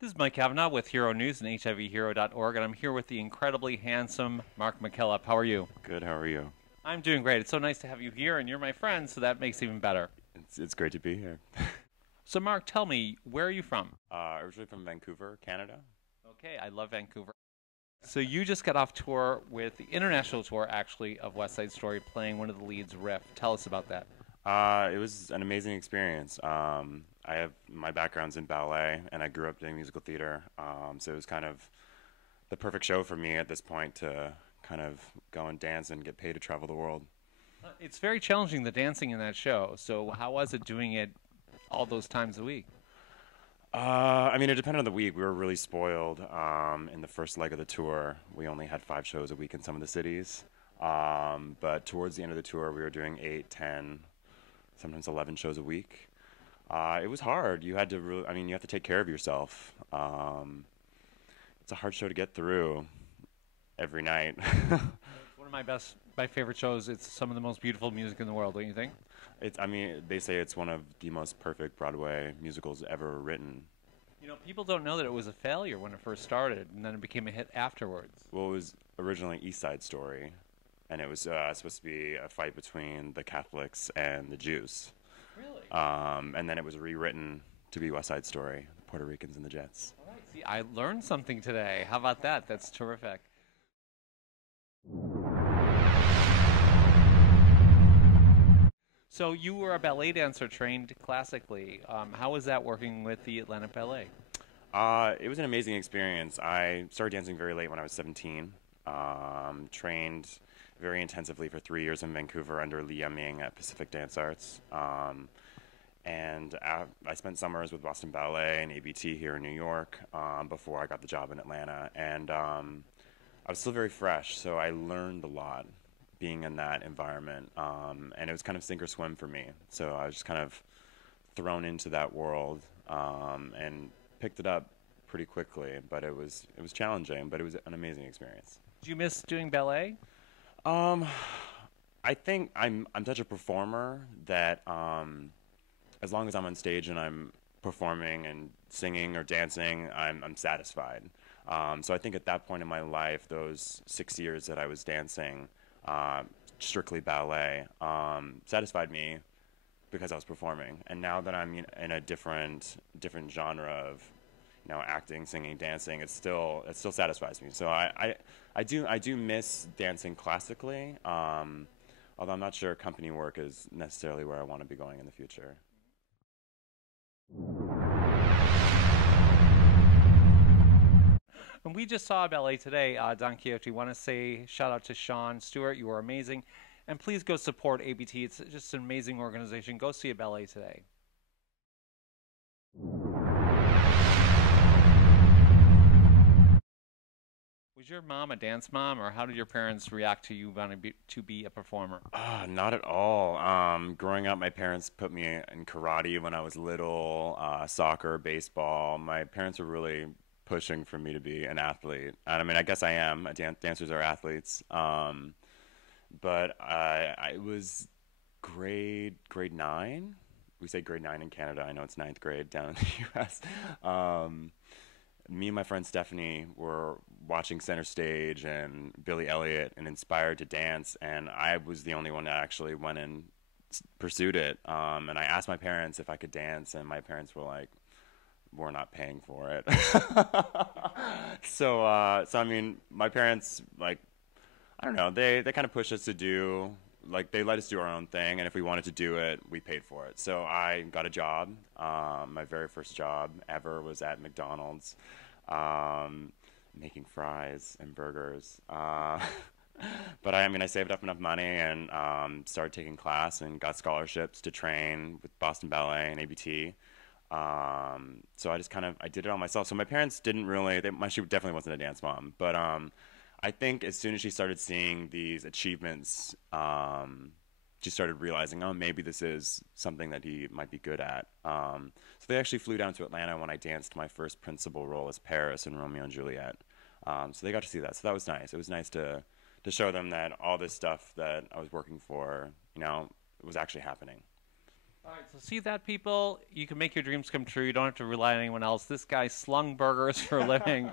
This is Mike Cavnaugh with Hero News and HIVHero.org, and I'm here with the incredibly handsome Mark MacKillop. How are you? Good, how are you? I'm doing great. It's so nice to have you here, and you're my friend, so that makes it even better. It's great to be here. So, Mark, tell me, where are you from? Originally from Vancouver, Canada. Okay, I love Vancouver. So you just got off tour with the international tour, actually, of West Side Story, playing one of the leads, Riff. Tell us about that. It was an amazing experience. I have my background's in ballet, and I grew up doing musical theater. So it was kind of the perfect show for me at this point to kind of go and dance and get paid to travel the world. It's very challenging, the dancing in that show. So how was it doing it all those times a week? I mean, it depended on the week. We were really spoiled. In the first leg of the tour, we only had 5 shows a week in some of the cities. But towards the end of the tour, we were doing 8, 10, sometimes 11 shows a week. It was hard. You had to really, I mean, you have to take care of yourself. It's a hard show to get through every night. It's one of my favorite shows. It's some of the most beautiful music in the world, don't you think? I mean, they say it's one of the most perfect Broadway musicals ever written. You know, people don't know that it was a failure when it first started, and then it became a hit afterwards. Well, it was originally East Side Story, and it was supposed to be a fight between the Catholics and the Jews. Really? And then it was rewritten to be West Side Story, the Puerto Ricans and the Jets. All right. See, I learned something today. How about that? That's terrific. So you were a ballet dancer trained classically. How was that working with the Atlanta Ballet? It was an amazing experience. I started dancing very late when I was 17. Trained very intensively for 3 years in Vancouver under Lee Yeming at Pacific Dance Arts. I spent summers with Boston Ballet and ABT here in New York before I got the job in Atlanta. And I was still very fresh, so I learned a lot being in that environment. And it was kind of sink or swim for me. So I was just kind of thrown into that world and picked it up pretty quickly. But it was challenging, but it was an amazing experience. Did you miss doing ballet? I think I'm such a performer that as long as I'm on stage and I'm performing and singing or dancing, I'm satisfied. So I think at that point in my life, those 6 years that I was dancing, strictly ballet, satisfied me because I was performing. And now that I'm in a different genre of acting, singing, dancing, it still satisfies me. So I do miss dancing classically, although I'm not sure company work is necessarily where I want to be going in the future. And we just saw a ballet today, Don Quixote. Want to say shout out to Sean Stewart. You were amazing. And please go support ABT. It's just an amazing organization. Go see a ballet today. Was your mom a dance mom, or how did your parents react to you wanting to be a performer? Not at all. Growing up, my parents put me in karate when I was little, soccer, baseball. My parents were really pushing for me to be an athlete. And I mean, I guess I am. Dancers are athletes. But I was grade 9. We say grade 9 in Canada. I know it's ninth grade down in the U.S. Me and my friend Stephanie were watching Center Stage and Billy Elliot and inspired to dance, and I was the only one that actually went and pursued it. And I asked my parents if I could dance, and my parents were like, "We're not paying for it." So I mean, my parents, like, I don't know, they kind of pushed us to do, like, they let us do our own thing, and if we wanted to do it, we paid for it. So I got a job. My very first job ever was at McDonald's, making fries and burgers. But I mean, I saved up enough money and started taking class and got scholarships to train with Boston Ballet and ABT. So I did it all myself. So my parents didn't really, she definitely wasn't a dance mom, but I think as soon as she started seeing these achievements, she started realizing, oh, maybe this is something that he might be good at. So they actually flew down to Atlanta when I danced my first principal role as Paris in Romeo and Juliet. So they got to see that. So that was nice. It was nice to show them that all this stuff that I was working for, was actually happening. All right, so see that, people? You can make your dreams come true. You don't have to rely on anyone else. This guy slung burgers for a living,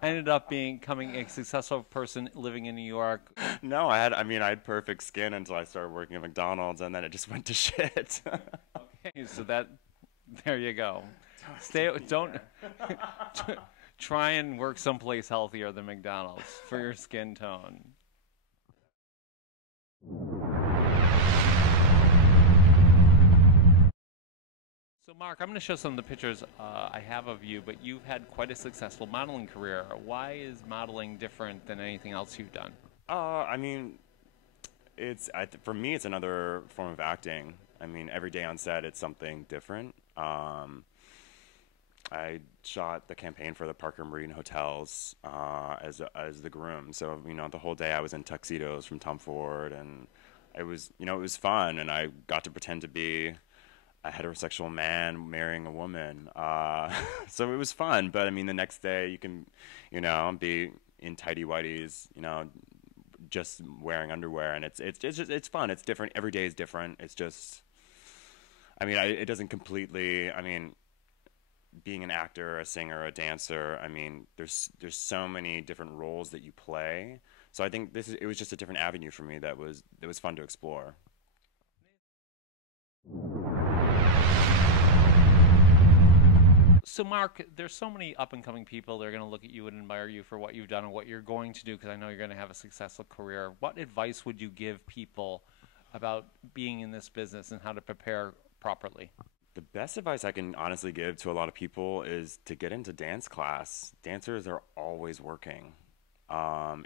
ended up becoming a successful person living in New York. No, I had perfect skin until I started working at McDonald's, and then it just went to shit. Okay, so there you go. Don't try and work someplace healthier than McDonald's for your skin tone. So, Mark, I'm going to show some of the pictures I have of you, but you've had quite a successful modeling career. Why is modeling different than anything else you've done? I mean, for me, it's another form of acting. I mean, every day on set, it's something different. I shot the campaign for the Parker Marine Hotels as the groom. So, the whole day I was in tuxedos from Tom Ford, and it was fun, and I got to pretend to be a heterosexual man marrying a woman. So it was fun. But I mean, the next day you can, be in tighty whities, just wearing underwear, and it's fun. It's different. Every day is different. It's just, I mean, it doesn't completely. I mean, being an actor, a singer, a dancer. I mean, there's so many different roles that you play. So I think it was just a different avenue for me that was fun to explore. So, Mark, there's so many up-and-coming people that are going to look at you and admire you for what you've done and what you're going to do, because I know you're going to have a successful career. What advice would you give people about being in this business and how to prepare properly? The best advice I can honestly give to a lot of people is to get into dance class. Dancers are always working.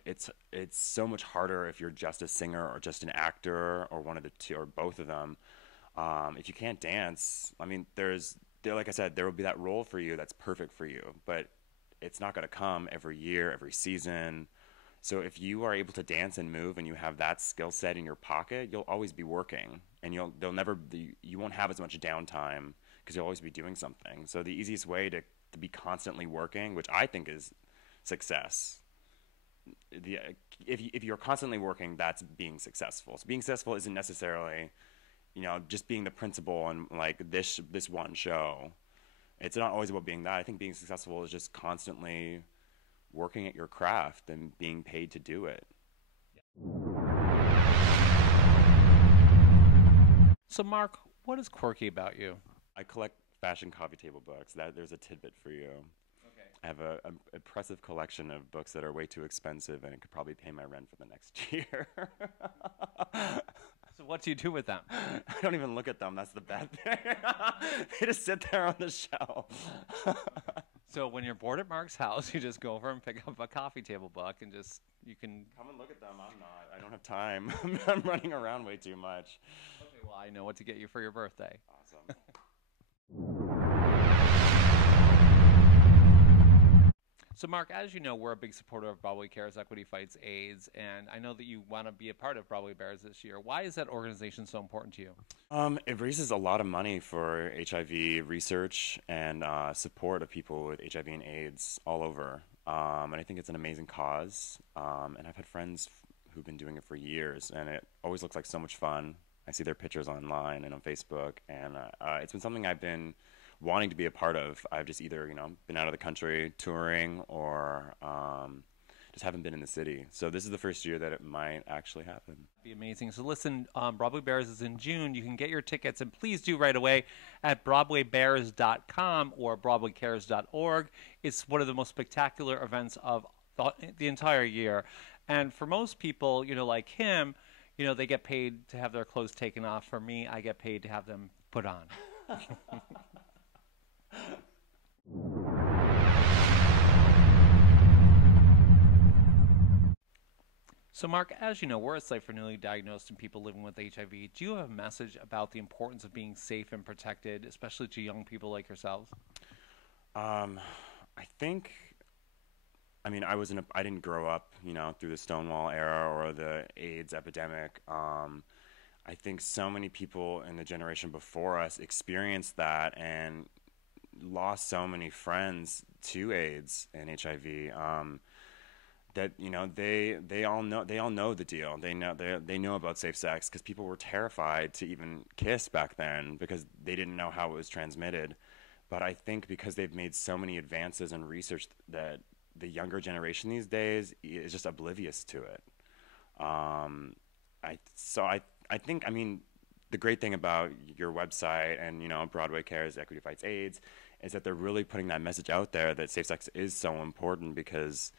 It's so much harder if you're just a singer or just an actor or one of the two or both of them. If you can't dance, I mean, like I said, there will be that role for you that's perfect for you, but it's not going to come every year, every season. So if you are able to dance and move and you have that skill set in your pocket, you'll always be working, and you won't have as much downtime because you'll always be doing something. So the easiest way to be constantly working, which I think is success. If you're constantly working, that's being successful. So being successful isn't necessarily just being the principal on like this one show. It's not always about being that. I think being successful is just constantly working at your craft and being paid to do it. So, Mark, what is quirky about you? I collect fashion coffee table books. There's a tidbit for you. Okay. I have an impressive collection of books that are way too expensive, and it could probably pay my rent for the next year. So what do you do with them? I don't even look at them. That's the bad thing. They just sit there on the shelf. So when you're bored at Mark's house, you just go over and pick up a coffee table book and you can come and look at them. I'm not. I don't have time. I'm running around way too much. Okay, well, I know what to get you for your birthday. Awesome. So, Mark, as you know, we're a big supporter of Broadway Cares Equity Fights AIDS, and I know that you want to be a part of Broadway Bares this year. Why is that organization so important to you? It raises a lot of money for HIV research and support of people with HIV and AIDS all over. And I think it's an amazing cause. And I've had friends who've been doing it for years, and it always looks like so much fun. I see their pictures online and on Facebook, and it's been something I've been wanting to be a part of. I've just either been out of the country touring or just haven't been in the city. So this is the first year that it might actually happen. Be amazing. So listen, Broadway Bares is in June. You can get your tickets, and please do right away at BroadwayBares.com or BroadwayCares.org. It's one of the most spectacular events of the entire year. And for most people, like him, they get paid to have their clothes taken off. For me, I get paid to have them put on. So, Mark, as you know, we're a site for newly diagnosed and people living with HIV. Do you have a message about the importance of being safe and protected, especially to young people like yourselves? I think, I mean, I didn't grow up, through the Stonewall era or the AIDS epidemic. I think so many people in the generation before us experienced that and lost so many friends to AIDS and HIV. that they all know the deal. They know about safe sex because people were terrified to even kiss back then because they didn't know how it was transmitted. But I think because they've made so many advances in research that the younger generation these days is just oblivious to it. I think, I mean, the great thing about your website and Broadway Cares Equity Fights AIDS is that they're really putting that message out there that safe sex is so important, because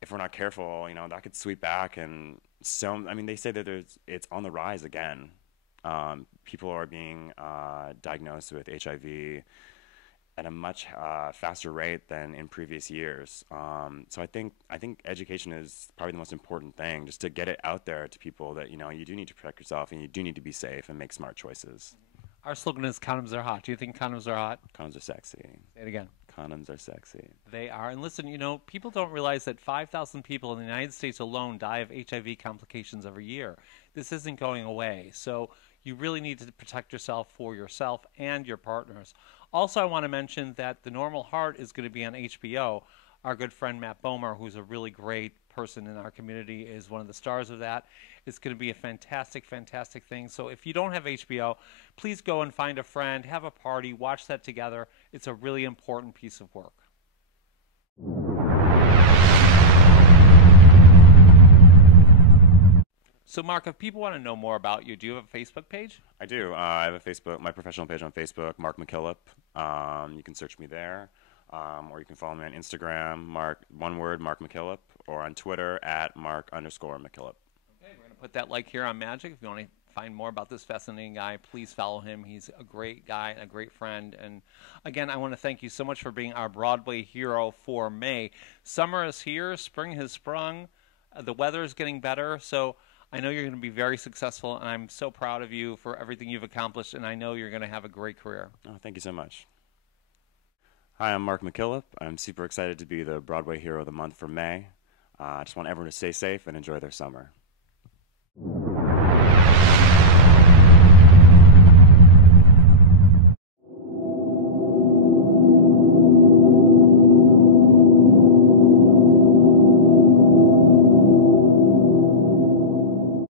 if we're not careful, that could sweep back. And so, I mean, they say that it's on the rise again. People are being diagnosed with HIV at a much faster rate than in previous years. So I think education is probably the most important thing, just to get it out there to people that you do need to protect yourself and you do need to be safe and make smart choices. Our slogan is condoms are hot. Do you think condoms are hot? Condoms are sexy. Say it again. Condoms are sexy. They are. And listen, people don't realize that 5,000 people in the United States alone die of HIV complications every year. This isn't going away. So you really need to protect yourself for yourself and your partners. Also, I want to mention that The Normal Heart is going to be on HBO. Our good friend Matt Bomer, who's a really great person in our community, is one of the stars of that. It's going to be a fantastic, fantastic thing. So if you don't have HBO, please go and find a friend, have a party, watch that together. It's a really important piece of work. So Mark, if people want to know more about you, do you have a Facebook page? I do. I have my professional page on Facebook, Mark MacKillop. You can search me there. Or you can follow me on Instagram, one word, Mark MacKillop, or on Twitter @Mark_MacKillop. Okay, we're going to put that like here on Magic. If you want to find more about this fascinating guy, please follow him. He's a great guy and a great friend. And again, I want to thank you so much for being our Broadway hero for May. Summer is here. Spring has sprung. The weather is getting better. So I know you're going to be very successful, and I'm so proud of you for everything you've accomplished, and I know you're going to have a great career. Oh, thank you so much. Hi, I'm Mark MacKillop. I'm super excited to be the Broadway Hero of the Month for May. I just want everyone to stay safe and enjoy their summer.